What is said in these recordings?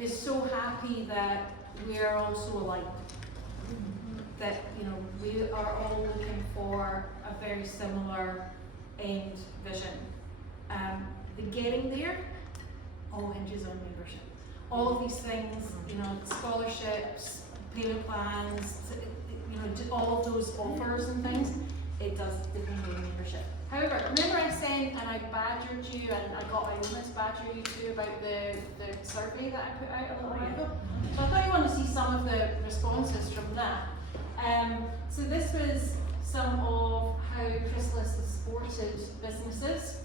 is so happy that we are all so alike. That, you know, we are all looking for a very similar end vision. The getting there all hinges on membership. All of these things, you know, scholarships, payment plans, you know, all of those offers and things, it does depend on membership. However, remember I sent and I badgered you and I got Iona to badger you too about the survey that I put out a little while ago. So I thought you wanted to see some of the responses from that. So this was some of how Chrysalis has supported businesses,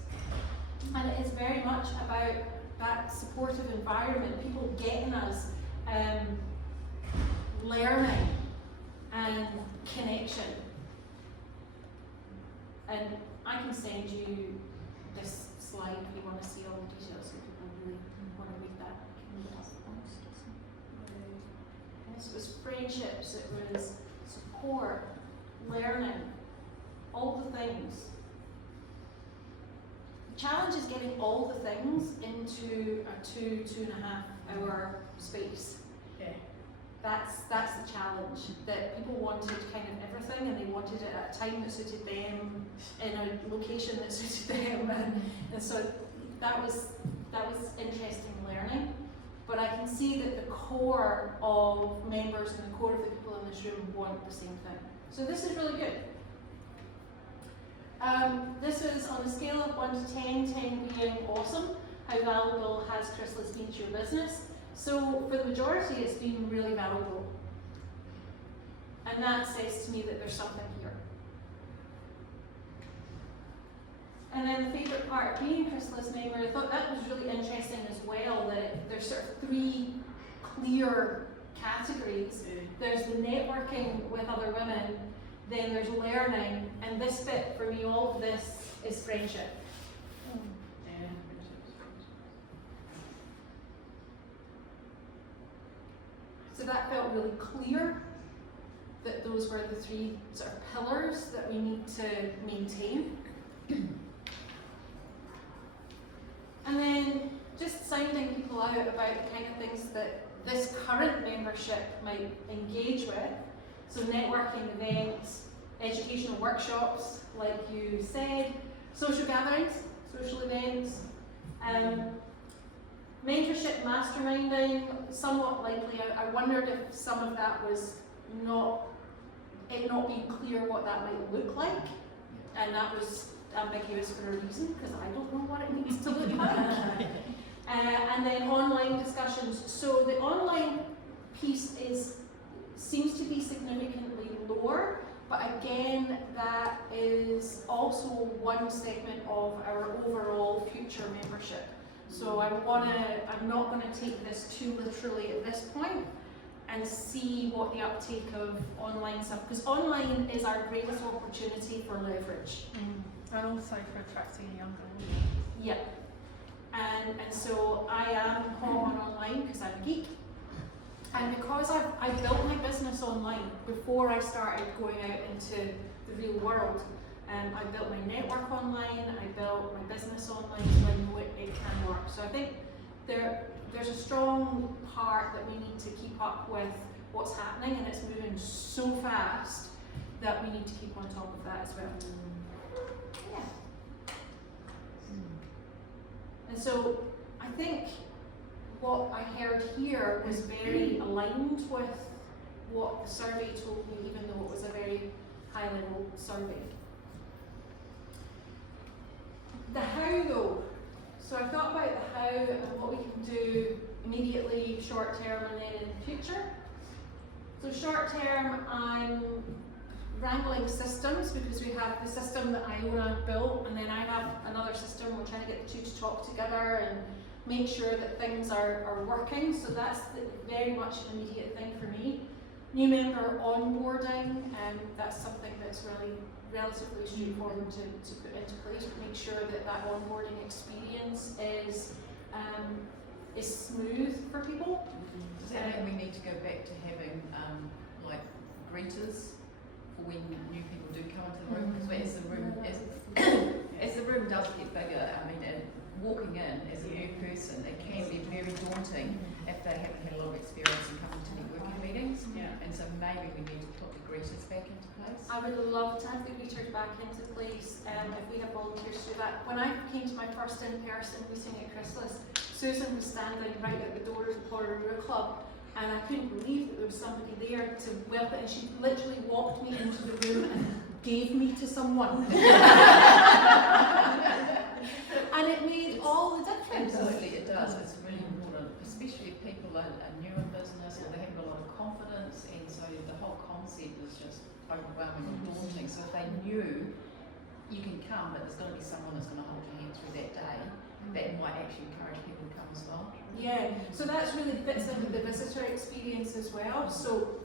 and it is very much about that supportive environment, people getting us, learning and connection. And I can send you this slide if you want to see all the details, if people really want to read that. Yes, it was friendships, it was support, learning, all the things. The challenge is getting all the things into a 2.5 hour space. Yeah. That's the challenge, that people wanted kind of everything and they wanted it at a time that suited them, in a location that suited them, and so that was interesting learning. But I can see that the core of members and the core of the people in this room want the same thing. So this is really good. This is on a scale of 1 to 10, 10 being awesome. How valuable has Chrysalis been to your business? So for the majority, it's been really valuable. And that says to me that there's something here. And then the favourite part of being a Chrysalis member, I thought that was really interesting as well, that there's sort of 3 clear categories. There's the networking with other women, then there's learning, and this bit for me, all of this is friendship. So that felt really clear, that those were the 3 sort of pillars that we need to maintain. And then just sounding people out about the kind of things that this current membership might engage with. So networking events, educational workshops, like you said, social gatherings, social events, mentorship, masterminding, somewhat likely. I wondered if some of that was not being clear what that might look like, and that was ambiguous for a reason, because I don't know what it needs to look like. And then online discussions. So the online piece seems to be significantly lower, but again, that is also one segment of our overall future membership. So I'm not going to take this too literally at this point, and see what the uptake of online stuff, because online is our greatest opportunity for leverage. And also for attracting younger audience. Yeah. And so I am hot on online because I'm a geek. And because I built my business online before I started going out into the real world. I built my network online, I built my business online, so I know it can work. So I think there's a strong part that we need to keep up with what's happening, and it's moving so fast that we need to keep on top of that as well. Yeah. And so I think what I heard here was very aligned with what the survey told me, even though it was a very high level survey. The how though. So I thought about the how and what we can do immediately, short term, and then in the future. So short term, I'm wrangling systems, because we have the system that Iona built, and then I have another system. We're trying to get the 2 to talk together and make sure that things are working. So that's very much an immediate thing for me. New member onboarding, that's something that's really relatively straightforward to put into place, but make sure that that onboarding experience is smooth for people. Does that mean we need to go back to having like greeters for when new people do come into the room? Because as the room does get bigger, I mean, and walking in as a new person, it can be very daunting. if they haven't had a lot of experience in coming to networking meetings. Yeah. And so maybe we need to put the greeters back into place. I would love to have the greeters back into place if we have volunteers to do that. When I came to my first in-person meeting at Chrysalis, Susan was standing right at the door of the Porteroo Club, and I couldn't believe that there was somebody there to welcome, and she literally walked me into the room and gave me to someone. And it made all the difference. Absolutely, it does. It's really important, especially if people are new in business or they haven't got a lot of confidence, and so the whole concept is just overwhelming and daunting. So if they knew you can come, but there's got to be someone that's going to hold your hand through that day, that might actually encourage people to come as well. Yeah, so that's really fits in with the visitor experience as well. So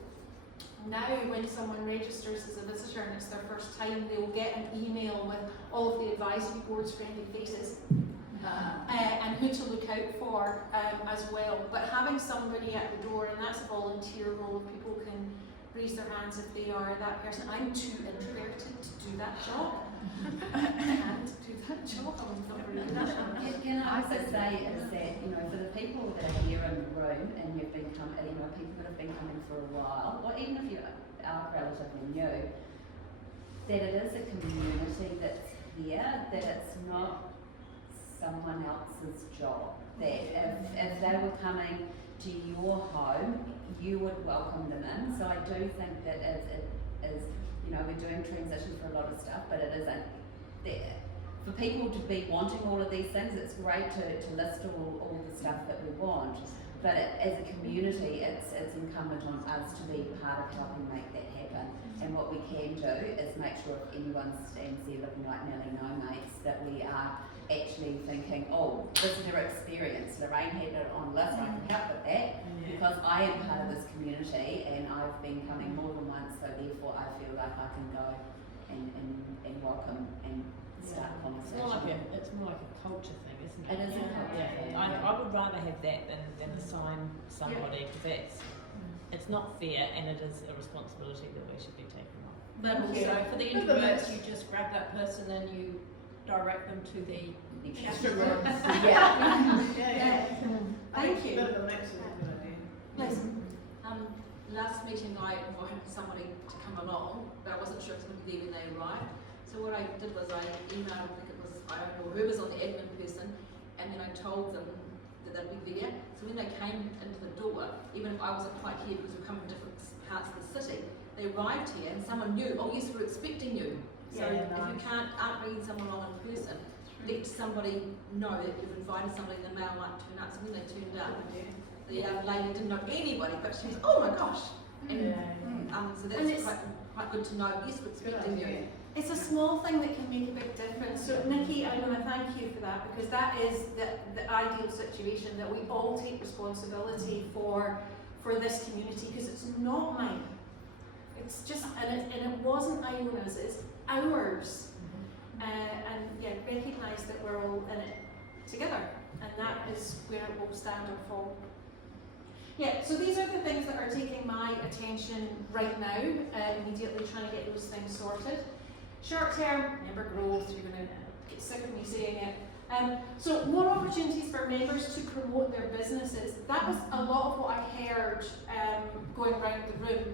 now when someone registers as a visitor and it's their first time, they will get an email with all of the advisory board's friendly faces and who to look out for as well. But having somebody at the door, and that's a volunteer role, people can raise their hands if they are that person. I'm too introverted to do that job. I can't do that job. I'm not very good at it. Can I also say is that, you know, for the people that are here in the room and you've been coming, you know, people that have been coming for a while, or even if you are relatively new, that it is a community that's here, that it's not someone else's job. That if they were coming to your home, you would welcome them in. So I do think that it is, you know, we're doing transition for a lot of stuff, but it isn't there. For people to be wanting all of these things, it's great to list all the stuff that we want, but as a community, it's incumbent on us to be part of helping make that happen. And what we can do is make sure if anyone stands there looking like nearly no mates, that we are actually thinking, oh, visitor experience, Lorraine had it on a list, I can help with that, because I am part of this community and I've been coming more than once, so therefore I feel like I can go and welcome and start a conversation. It's more like a culture thing, isn't it? It is a culture thing. I would rather have that than assign somebody, because it's not fair, and it is a responsibility that we should be taking on. But also for the introverts, you just grab that person and you direct them to the extroverts. Thank you. Listen, last meeting I invited somebody to come along, but I wasn't sure if it was going to be there when they arrived. So what I did was I emailed, I think it was, I don't know who was on the admin person, and then I told them that they'd be there. So when they came into the door, even if I wasn't quite here because we come from different parts of the city, they arrived here and someone knew, oh yes, we're expecting you. So if you aren't bringing someone along in person, let somebody know that you've invited somebody and they might turn up. So when they turned up, the young lady didn't know anybody, but she was, oh my gosh. And so that's quite good to know, yes, we're expecting you. It's a small thing that can make a big difference. So Nikki, I want to thank you for that, because that is the ideal situation, that we all take responsibility for this community, because it's not mine. It's just, and it wasn't Iona's, it's ours. And yeah, recognise that we're all in it together, and that is where it will stand or fall. Yeah, so these are the things that are taking my attention right now, immediately trying to get those things sorted. Short term, member growth, you're going to get sick of me saying it. So more opportunities for members to promote their businesses. That was a lot of what I heard going around the room.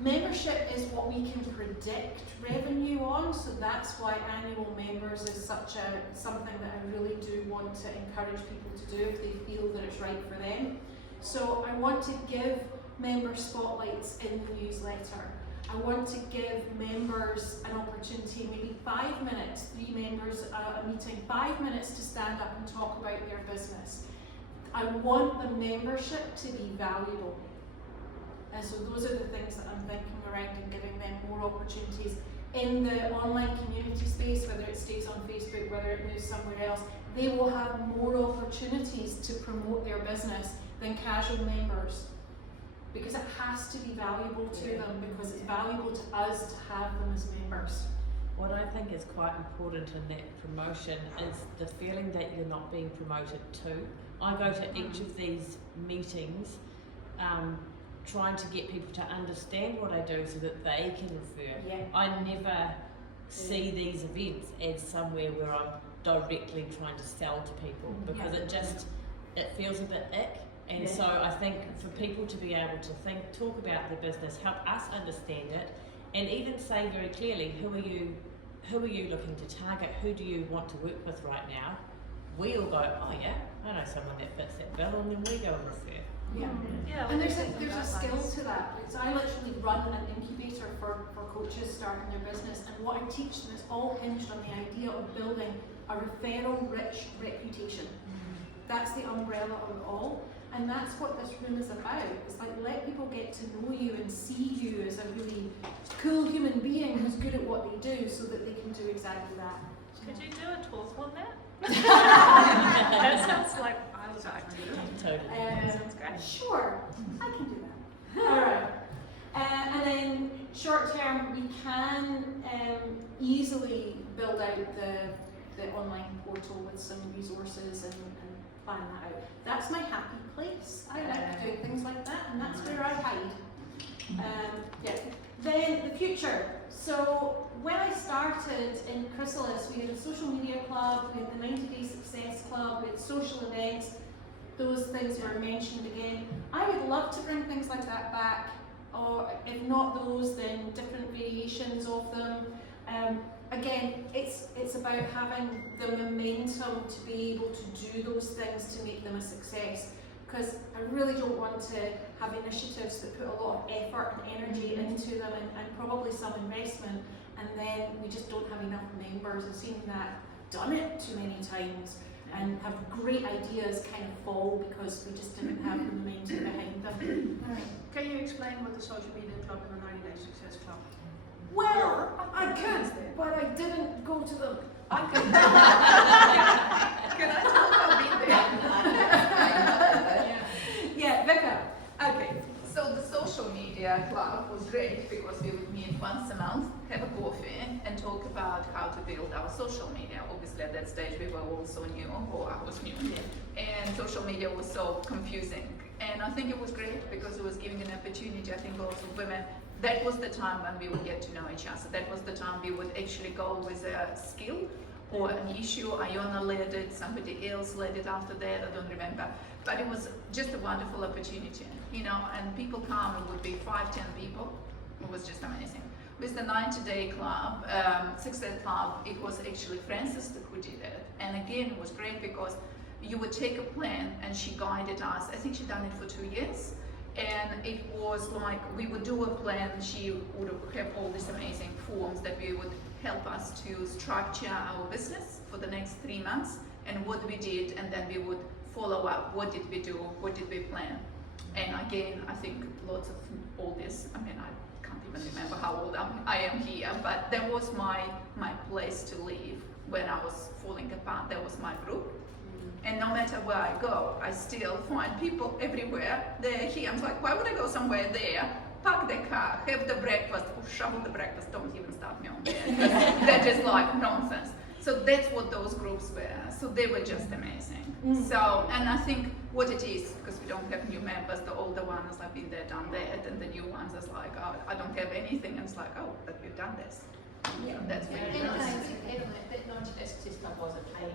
Membership is what we can predict revenue on, so that's why annual members is something that I really do want to encourage people to do if they feel that it's right for them. So I want to give member spotlights in the newsletter. I want to give members an opportunity, maybe 5 minutes, 3 members a meeting, 5 minutes to stand up and talk about their business. I want the membership to be valuable. And so those are the things that I'm thinking around and giving them more opportunities. In the online community space, whether it stays on Facebook, whether it moves somewhere else, they will have more opportunities to promote their business than casual members. Because it has to be valuable to them, because it's valuable to us to have them as members. What I think is quite important in that promotion is the feeling that you're not being promoted to. I go to each of these meetings trying to get people to understand what I do so that they can refer. Yeah. I never see these events as somewhere where I'm directly trying to sell to people, because it feels a bit ick. And Yeah. so I think for people to be able to talk about their business, help us understand it, and even say very clearly, who are you looking to target? Who do you want to work with right now? We all go, oh yeah, I know someone that fits that bill, and then we go and refer. Yeah. Yeah, And there's a skill to that. So I literally run an incubator for coaches starting their business, and what I teach them is all hinged on the idea of building a referral-rich reputation. That's the umbrella of it all, and that's what this room is about. It's like, let people get to know you and see you as a really cool human being who's good at what they do, so that they can do exactly that. Could you do a talk on that? That sounds like I would like to do it. Totally. Sounds great. Sure, I can do that. All right. And then short term, we can easily build out the online portal with some resources and plan that out. That's my happy place. I like doing things like that, and that's where I hide. Yeah. Then the future. So when I started in Chrysalis, we had a social media club, we had the 90-day success club, we had social events. Those things were mentioned again. I would love to bring things like that back, or if not those, then different variations of them. Again, it's about having the momentum to be able to do those things to make them a success. Because I really don't want to have initiatives that put a lot of effort and energy into them, and probably some investment, and then we just don't have enough members. I've seen that, done it too many times, and have great ideas kind of fall because we just didn't have the momentum behind them. Can you explain what the social media club and the 90-day success club? Well, I could, but I didn't go to them. I can. Can I talk about being there? Yeah, Becca. Okay, so the social media club was great because we would meet once a month, have a coffee, and talk about how to build our social media. Obviously, at that stage, we were all so new, or I was new, and social media was so confusing. And I think it was great because it was giving an opportunity, I think, lots of women. That was the time when we would get to know each other. That was the time we would actually go with a skill or an issue. Iona led it, somebody else led it after that, I don't remember. But it was just a wonderful opportunity, you know, and people come, it would be 5-10 people. It was just amazing. With the 90-day club, Success Club, it was actually Frances who did it. And again, it was great because you would take a plan and she guided us. I think she'd done it for 2 years. And it was like, we would do a plan, she would have all these amazing forms that we would help us to structure our business for the next 3 months and what we did, and then we would follow up, what did we do, what did we plan. And again, I think lots of all this, I mean, I can't even remember how old I am here, but that was my place to live when I was falling apart. That was my group. And no matter where I go, I still find people everywhere. They're here. I'm like, why would I go somewhere there? Park the car, have the breakfast, or shovel the breakfast. Don't even start me on that. That is like nonsense. So that's what those groups were. So they were just amazing. So, and I think what it is, because we don't have new members, the older ones have been there, done that, and the new ones is like, oh, I don't have anything. And it's like, oh, but we've done this. Yeah. So that's what And it is. that 90-day success club was a paid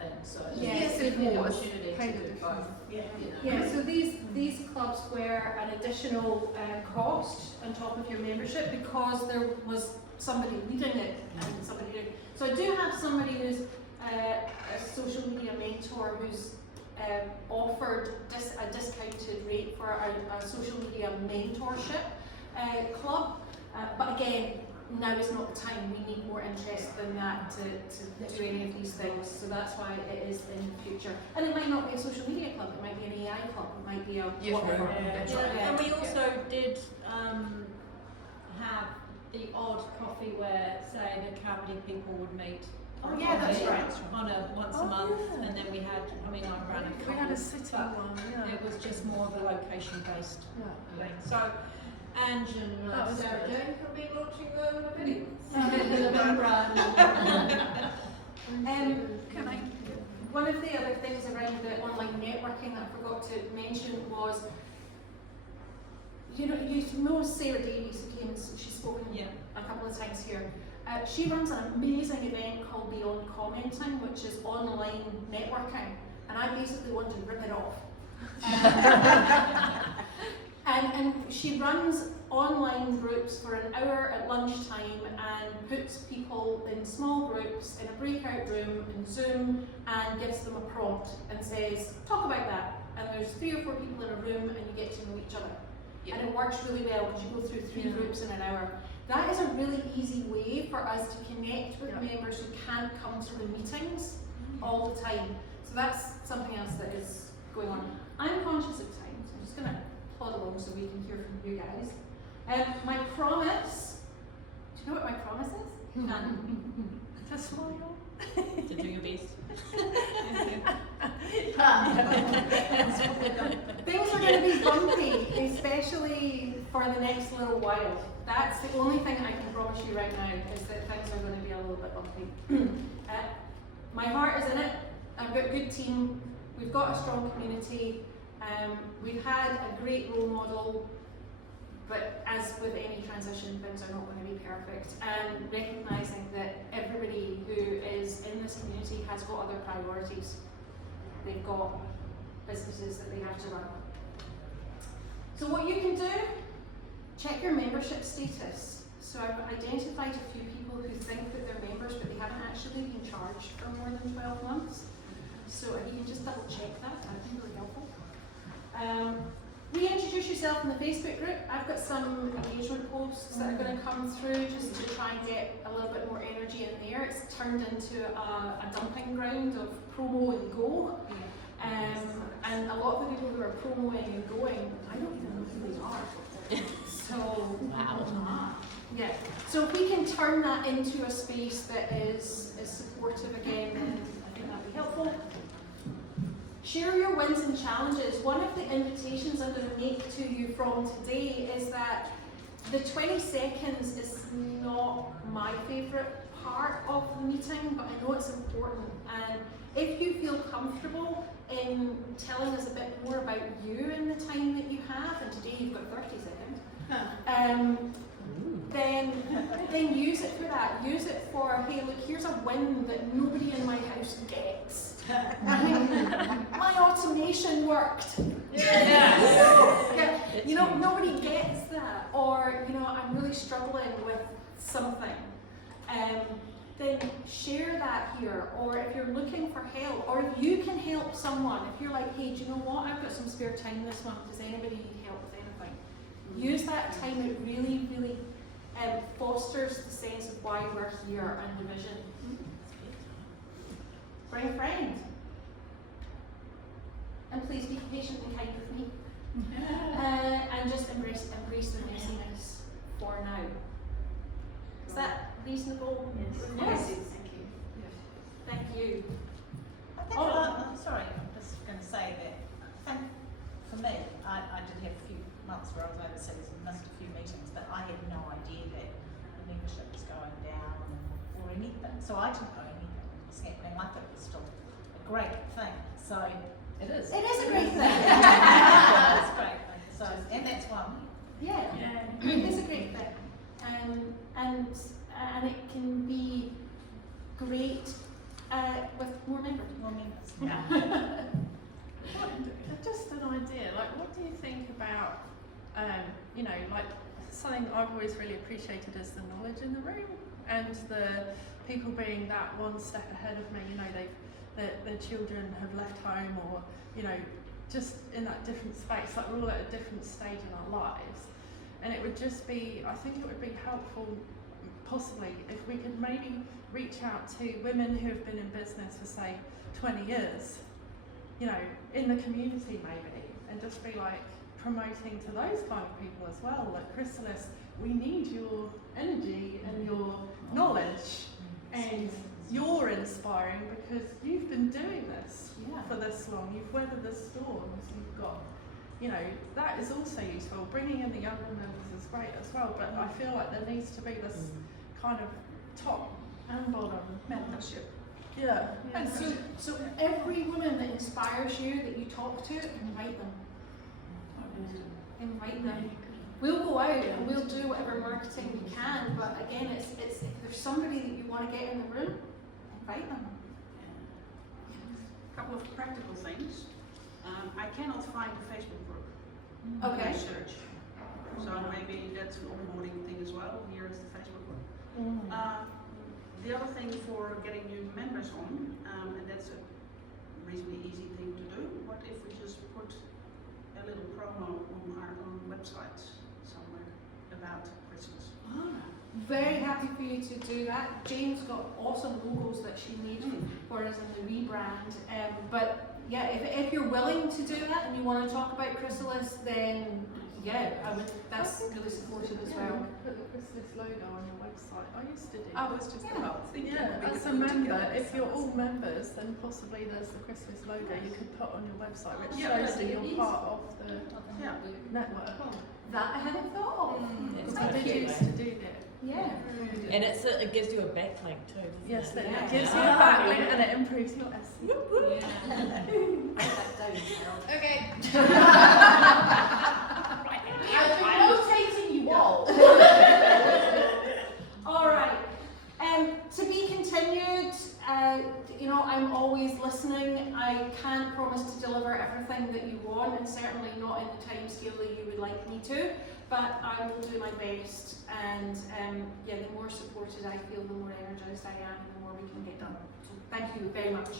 thing, so Yes, it it was an was. opportunity to do both. Yeah. You know. Yeah, so these clubs were an additional cost on top of your membership because there was somebody leading it and somebody doing. So I do have somebody who's a social media mentor who's offered a discounted rate for a social media mentorship club, but again, now is not the time. We need more interest than that to do any of these things. So that's why it is in the future. And it might not be a social media club. It might be an AI club. It might be a Yes, whatever. that's right. Yeah, and we also did have the odd coffee where, say, the comedy people would meet. Oh yeah, that's coffee right. On a once a month, and then we had, I mean, I ran a couple. We had a city but one, yeah. It was just more of a location-based Yeah. thing. So, Ange and That was Sarah good. Jane have been launching a video. Can I? One of the other things around the online networking that I forgot to mention was, you know Sarah Davies who came, she's spoken Yeah. a couple of times here. She runs an amazing event called Beyond Commenting, which is online networking, and I basically want to rip it off. And she runs online groups for an hour at lunchtime and puts people in small groups in a breakout room in Zoom and gives them a prompt and says, talk about that. And there's 3 or 4 people in a room and you get to know each other. And it works really well because you go through 3 groups in an hour. That is a really easy way for us to connect with members who can't come to the meetings all the time. So that's something else that is going on. I'm conscious of time, so I'm just going to plod along so we can hear from you guys. My promise, do you know what my promise is? To smile. To do your best. Things are going to be bumpy, especially for the next little while. That's the only thing I can promise you right now, is that things are going to be a little bit bumpy. My heart is in it. I've got a good team. We've got a strong community. We've had a great role model, but as with any transition, things are not going to be perfect. And recognising that everybody who is in this community has got other priorities. They've got businesses that they have to run. So what you can do, check your membership status. So I've identified a few people who think that they're members, but they haven't actually been charged for more than 12 months. So if you can just double check that, that'd be really helpful. Reintroduce yourself in the Facebook group. I've got some engagement posts that are going to come through just to try and get a little bit more energy in there. It's turned into a dumping ground of promo and go. And a lot of the people who are promoing and going, I don't even know who they are. So, Wow. Yeah. So if we can turn that into a space that is supportive again, then I think that'd be helpful. Share your wins and challenges. One of the invitations I'm going to make to you from today is that the 20 seconds is not my favourite part of the meeting, but I know it's important. And if you feel comfortable in telling us a bit more about you in the time that you have, and today you've got 30 seconds, then use it for that. Use it for, hey, look, here's a win that nobody in my house gets. My automation worked. Yeah. You know, nobody gets that. Or, you know, I'm really struggling with something. Then share that here. Or if you're looking for help, or if you can help someone, if you're like, hey, do you know what? I've got some spare time this month. Does anybody need help with anything? Use that time. It really, really fosters the sense of why we're here and the vision. Bring a friend. And please be patient and kind with me. And just embrace the messiness for now. Is that reasonable? Yes. Thank you. Thank you. I think I'm sorry, I'm just going to say that I think for me, I did have a few months where I was overseas and missed a few meetings, but I had no idea that the membership was going down or anything. So I didn't know anything was happening. I thought it was still a great thing. So It is. It is a great thing. it's a great thing. So and that's one. Yeah, it is a great thing. And it can be great with more members. More members. Just an idea, like what do you think about, you know, like something I've always really appreciated is the knowledge in the room and the people being that one step ahead of me, you know, their children have left home or, you know, just in that different space, like we're all at a different stage in our lives. And it would just be, I think it would be helpful, possibly, if we could maybe reach out to women who have been in business for, say, 20 years, you know, in the community maybe, and just be like promoting to those kind of people as well. Like, Chrysalis, we need your energy and your knowledge, and you're inspiring because you've been doing this for this long. You've weathered the storms. You've got, you know, that is also useful. Bringing in the younger members is great as well, but I feel like there needs to be this kind of top and bottom membership. Yeah. And so every woman that inspires you, that you talk to, invite them. Invite them. We'll go out and we'll do whatever marketing we can, but again, it's if there's somebody that you want to get in the room, invite them. A couple of practical things. I cannot find a Facebook group. Okay. In search. So maybe that's an onboarding thing as well. Here is the Facebook group. The other thing for getting new members on, and that's a reasonably easy thing to do. What if we just put a little promo on our own website somewhere about Christmas? Very happy for you to do that. Jane's got awesome logos that she made for us in the rebrand. But yeah, if you're willing to do that and you want to talk about Chrysalis, then yeah, I would. That's really supportive as well. Put the Chrysalis logo on your website. I used to do I was just about thinking Yeah, we as could a put member, together if you're all ourselves. members, then possibly there's the Chrysalis logo you could put on your website, which Yeah, shows that yeah, you're part of the Yeah. network. That I hadn't thought of. That's I quite did cute, used eh? to do that. Yeah. And it gives you a backlink too. doesn't Yes, it? it gives you a backlink and it improves your SEO. Okay. I've been rotating you all. All right. To be continued. I'm always listening. I can't promise to deliver everything that you want, and certainly not in the time scale that you would like me to. But I will do my best. And the more supported I feel, the more energized I am, and the more we can get done. So thank you very much.